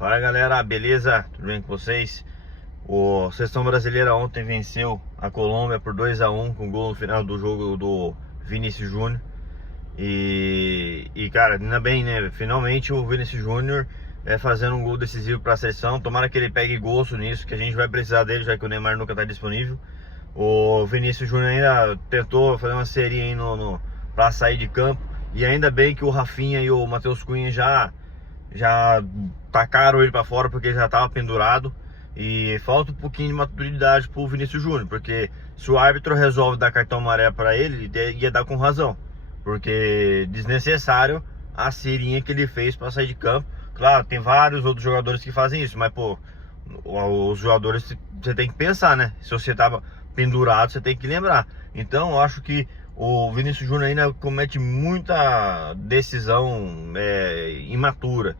Fala galera, beleza? Tudo bem com vocês? O Seleção Brasileira ontem venceu a Colômbia por 2-1 com gol no final do jogo do Vinícius Júnior. E cara, ainda bem, né? Finalmente o Vinícius Júnior fazendo um gol decisivo para a seleção. Tomara que ele pegue gosto nisso, que a gente vai precisar dele, já que o Neymar nunca está disponível. O Vinícius Júnior ainda tentou fazer uma seria aí para sair de campo. E ainda bem que o Rafinha e o Matheus Cunha já tacaram ele para fora, porque ele já estava pendurado. E falta um pouquinho de maturidade pro Vinícius Júnior, porque se o árbitro resolve dar cartão amarelo para ele, ele ia dar com razão, porque desnecessário a serinha que ele fez para sair de campo. Claro, tem vários outros jogadores que fazem isso, mas pô, os jogadores você tem que pensar, né? Se você tava pendurado, você tem que lembrar. Então eu acho que o Vinícius Júnior ainda comete muita decisão imatura.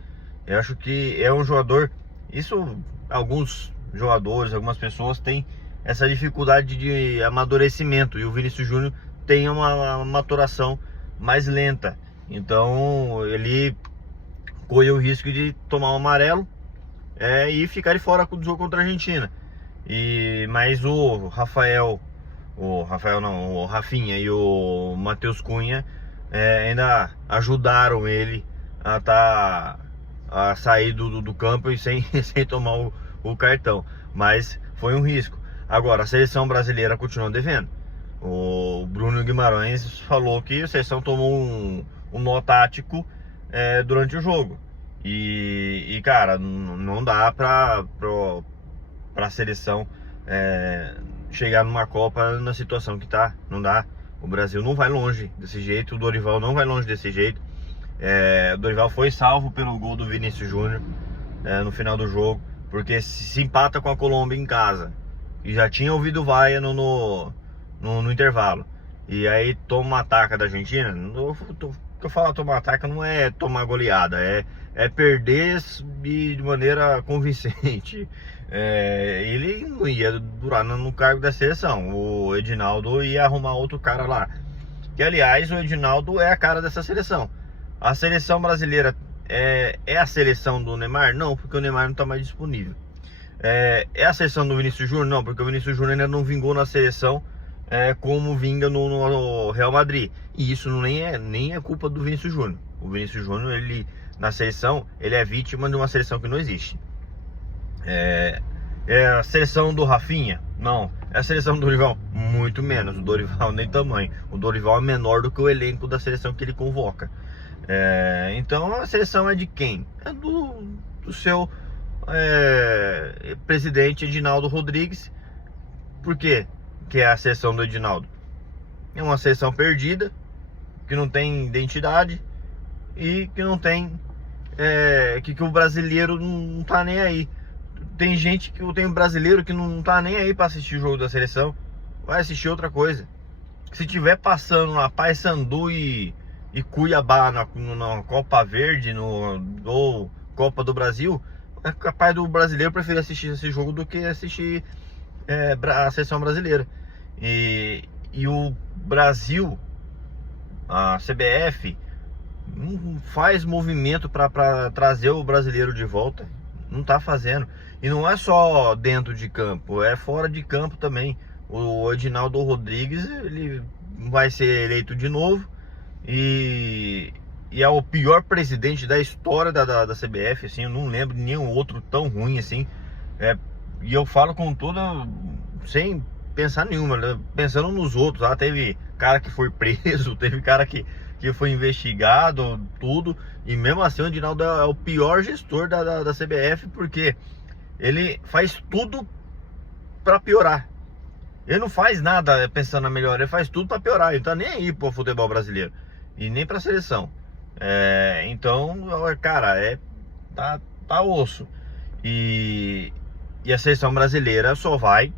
Eu acho que é um jogador, isso alguns jogadores, algumas pessoas têm essa dificuldade de amadurecimento, e o Vinícius Júnior tem uma maturação mais lenta. Então ele corre o risco de tomar um amarelo e ficar de fora do jogo contra a Argentina. Mas o Rafinha e o Matheus Cunha ainda ajudaram ele a sair do campo e sem tomar o cartão. Mas foi um risco. Agora, a seleção brasileira continua devendo. O Bruno Guimarães falou que a seleção tomou um nó tático durante o jogo. E cara, não dá pra a seleção chegar numa Copa na situação que tá. Não dá. O Brasil não vai longe desse jeito, o Dorival não vai longe desse jeito. O Dorival foi salvo pelo gol do Vinícius Júnior no final do jogo, porque se empata com a Colômbia em casa e já tinha ouvido vaia no intervalo, e aí toma uma ataca da Argentina. Que eu falo tomar ataca não é tomar goleada, é perder de maneira convincente. Ele não ia durar no cargo da seleção. O Edinaldo ia arrumar outro cara lá, que aliás o Edinaldo é a cara dessa seleção. A seleção brasileira é a seleção do Neymar? Não, porque o Neymar não está mais disponível. É a seleção do Vinícius Júnior? Não, porque o Vinícius Júnior ainda não vingou na seleção como vinga no Real Madrid. E isso nem é culpa do Vinícius Júnior. O Vinícius Júnior, ele na seleção, ele é vítima de uma seleção que não existe. É a seleção do Rafinha? Não. É a seleção do Dorival? Muito menos. O Dorival nem tamanho. O Dorival é menor do que o elenco da seleção que ele convoca. Então a seleção é de quem? É do seu presidente Edinaldo Rodrigues. Por quê que é a seleção do Edinaldo? É uma seleção perdida, que não tem identidade e que não tem que o brasileiro não tá nem aí. Tem brasileiro que não tá nem aí para assistir o jogo da seleção, vai assistir outra coisa. Se tiver passando na Paysandu e Cuiabá na Copa Verde ou Copa do Brasil, é capaz do brasileiro preferir assistir esse jogo do que assistir a seleção brasileira. E o Brasil, a CBF, não faz movimento para trazer o brasileiro de volta. Não tá fazendo. E não é só dentro de campo, é fora de campo também. O Edinaldo Rodrigues, ele vai ser eleito de novo. E é o pior presidente da história da CBF, assim. Eu não lembro de nenhum outro tão ruim assim. E eu falo com sem pensar nenhuma, né? Pensando nos outros. Teve cara que foi preso, teve cara que foi investigado, tudo. E mesmo assim o Edinaldo é o pior gestor da CBF, porque ele faz tudo para piorar. Ele não faz nada pensando na melhor, ele faz tudo para piorar. Ele não tá nem aí pro futebol brasileiro e nem pra seleção. Então, cara, tá osso. E a seleção brasileira só vai,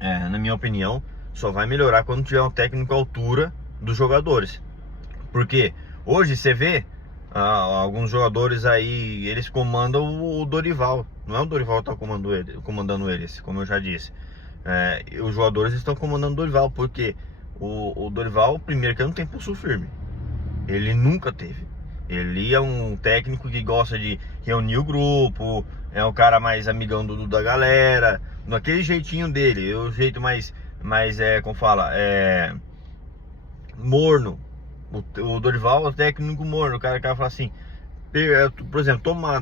na minha opinião, só vai melhorar quando tiver um técnico à altura dos jogadores. Porque hoje você vê alguns jogadores aí, eles comandam o Dorival. Não é o Dorival que tá comandando eles, como eu já disse. Os jogadores estão comandando o Dorival, porque o Dorival, primeiro, que não tem pulso firme. Ele nunca teve. Ele é um técnico que gosta de reunir o grupo, é o cara mais amigão da galera, daquele jeitinho dele, o jeito mais como fala, morno. O Dorival é o técnico morno, o cara fala assim, por exemplo, toma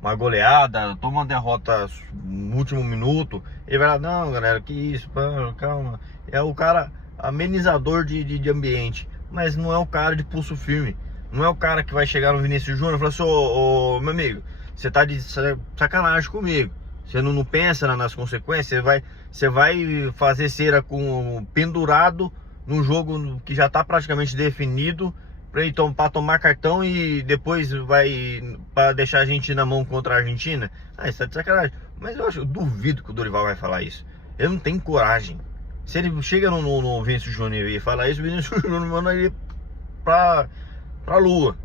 uma goleada, toma uma derrota no último minuto, ele vai lá, não galera, que isso, calma. É o cara amenizador de ambiente, mas não é o cara de pulso firme. Não é o cara que vai chegar no Vinícius Júnior e falar assim, ô, meu amigo, você tá de sacanagem comigo, você não pensa nas consequências, você vai fazer cera com pendurado num jogo que já tá praticamente definido, para tomar cartão e depois vai para deixar a gente na mão contra a Argentina. Isso tá de sacanagem. Mas eu duvido que o Dorival vai falar isso. Ele não tem coragem. Se ele chega no Vinícius Júnior e fala isso, o Vinícius Júnior manda ele pra lua.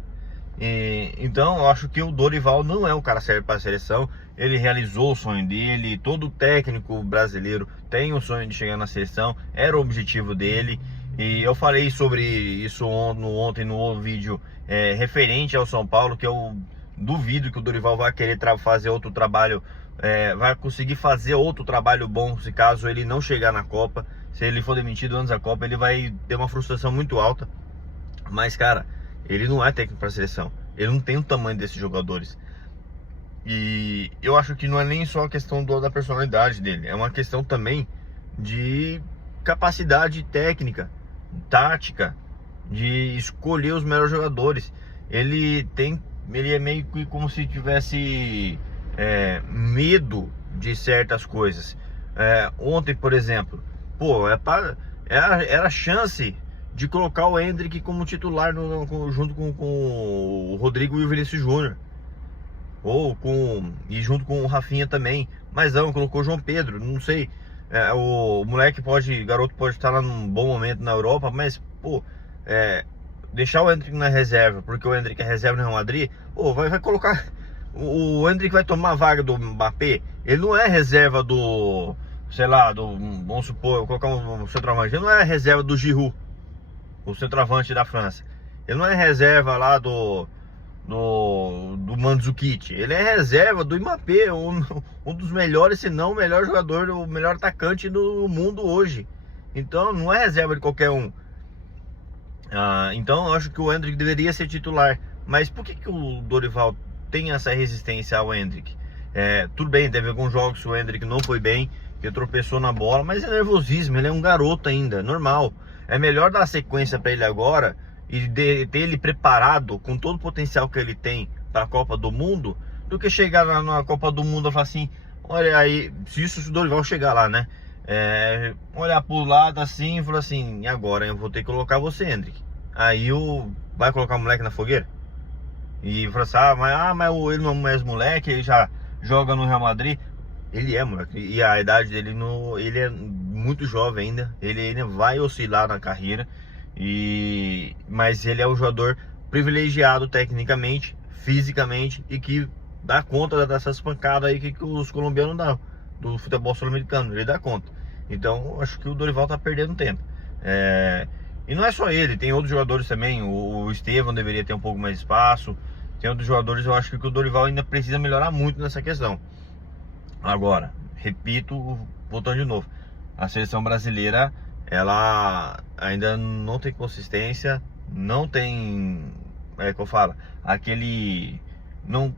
Então eu acho que o Dorival não é o cara certo para a seleção. Ele realizou o sonho dele. Todo técnico brasileiro tem o sonho de chegar na seleção, era o objetivo dele. E eu falei sobre isso ontem no vídeo referente ao São Paulo, que eu duvido que o Dorival vai querer fazer outro trabalho, vai conseguir fazer outro trabalho bom se caso ele não chegar na Copa. Se ele for demitido antes da Copa, ele vai ter uma frustração muito alta. Mas cara, ele não é técnico para a seleção, ele não tem o tamanho desses jogadores. E eu acho que não é nem só a questão da personalidade dele, é uma questão também de capacidade técnica, tática, de escolher os melhores jogadores. Ele é meio que como se tivesse medo de certas coisas. Ontem, por exemplo, era a chance de colocar o Endrick como titular junto com o Rodrigo e o Vinícius Júnior, e junto com o Rafinha também, mas não, colocou o João Pedro. Não sei, o garoto pode estar lá num bom momento na Europa, mas deixar o Endrick na reserva, porque o Endrick é reserva no Real Madrid, vai colocar o Endrick, vai tomar a vaga do Mbappé. Ele não é reserva vamos supor, colocar um centroavante, ele não é reserva do Giroud, o centroavante da França. Ele não é reserva lá do Mandzukic. Ele é reserva do Mbappé, um dos melhores, se não o melhor jogador, o melhor atacante do mundo hoje. Então não é reserva de qualquer um. Então eu acho que o Endrick deveria ser titular. Mas por que o Dorival tem essa resistência ao Endrick? Tudo bem, teve alguns jogos que o Endrick não foi bem, que tropeçou na bola, mas é nervosismo, ele é um garoto ainda, normal. É melhor dar sequência para ele agora e ter ele preparado com todo o potencial que ele tem para a Copa do Mundo, do que chegar lá na Copa do Mundo e falar assim, olha aí, se o Dorival chegar lá, né? Olhar pro lado assim e falar assim, e agora eu vou ter que colocar você, Endrick. Aí vai colocar o moleque na fogueira? E falar assim, mas ele não é mais moleque, ele já joga no Real Madrid. Ele é moleque, e a idade dele, ele é muito jovem ainda, ele ainda vai oscilar na carreira, mas ele é um jogador privilegiado tecnicamente, fisicamente, e que dá conta dessas pancadas aí que os colombianos dão, do futebol sul-americano, ele dá conta. Então acho que o Dorival tá perdendo tempo. E não é só ele, tem outros jogadores também, o Estevão deveria ter um pouco mais de espaço, tem outros jogadores. Eu acho que o Dorival ainda precisa melhorar muito nessa questão. Agora, repito, voltando de novo, a seleção brasileira, ela ainda não tem consistência, não tem, que eu falo, não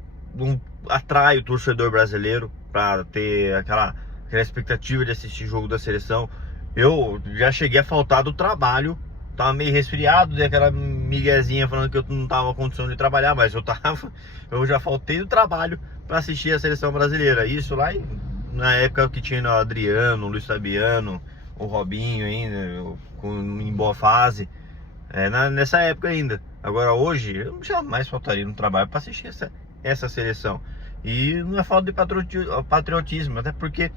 atrai o torcedor brasileiro para ter aquela expectativa de assistir jogo da seleção. Eu já cheguei a faltar do trabalho, tava meio resfriado, dei aquela miguezinha falando que eu não tava com condição de trabalhar, mas eu já faltei do trabalho para assistir a seleção brasileira. Isso lá na época que tinha o Adriano, o Luiz Fabiano, o Robinho ainda, em boa fase, nessa época ainda. Agora hoje, eu jamais faltaria no trabalho para assistir essa seleção. E não é falta de patriotismo, até porque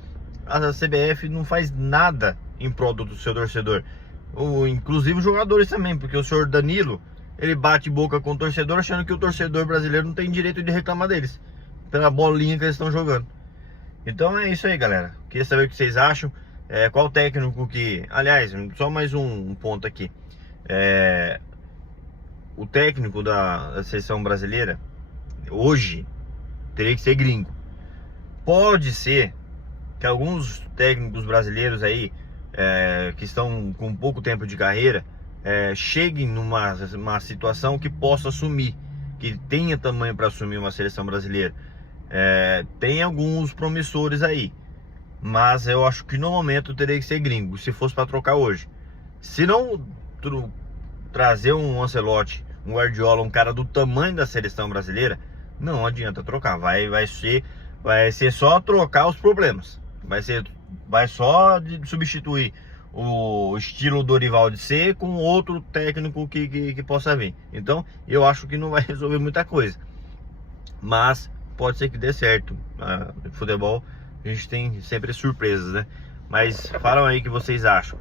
a CBF não faz nada em prol do seu torcedor. Inclusive os jogadores também, porque o senhor Danilo, ele bate boca com o torcedor, achando que o torcedor brasileiro não tem direito de reclamar deles, pela bolinha que eles estão jogando. Então é isso aí, galera. Queria saber o que vocês acham. Qual técnico que... Aliás, só mais um ponto aqui. o técnico da seleção brasileira hoje teria que ser gringo. Pode ser que alguns técnicos brasileiros aí que estão com pouco tempo de carreira cheguem numa situação que possa assumir, que tenha tamanho para assumir uma seleção brasileira. Tem alguns promissores aí, mas eu acho que no momento teria que ser gringo, se fosse para trocar hoje. Se não trazer um Ancelotti, um Guardiola, um cara do tamanho da seleção brasileira, não adianta trocar. Vai ser só trocar os problemas. Vai só substituir o estilo Dorival de ser com outro técnico que possa vir. Então eu acho que não vai resolver muita coisa, mas pode ser que dê certo. No futebol a gente tem sempre surpresas, né? Mas falam aí o que vocês acham.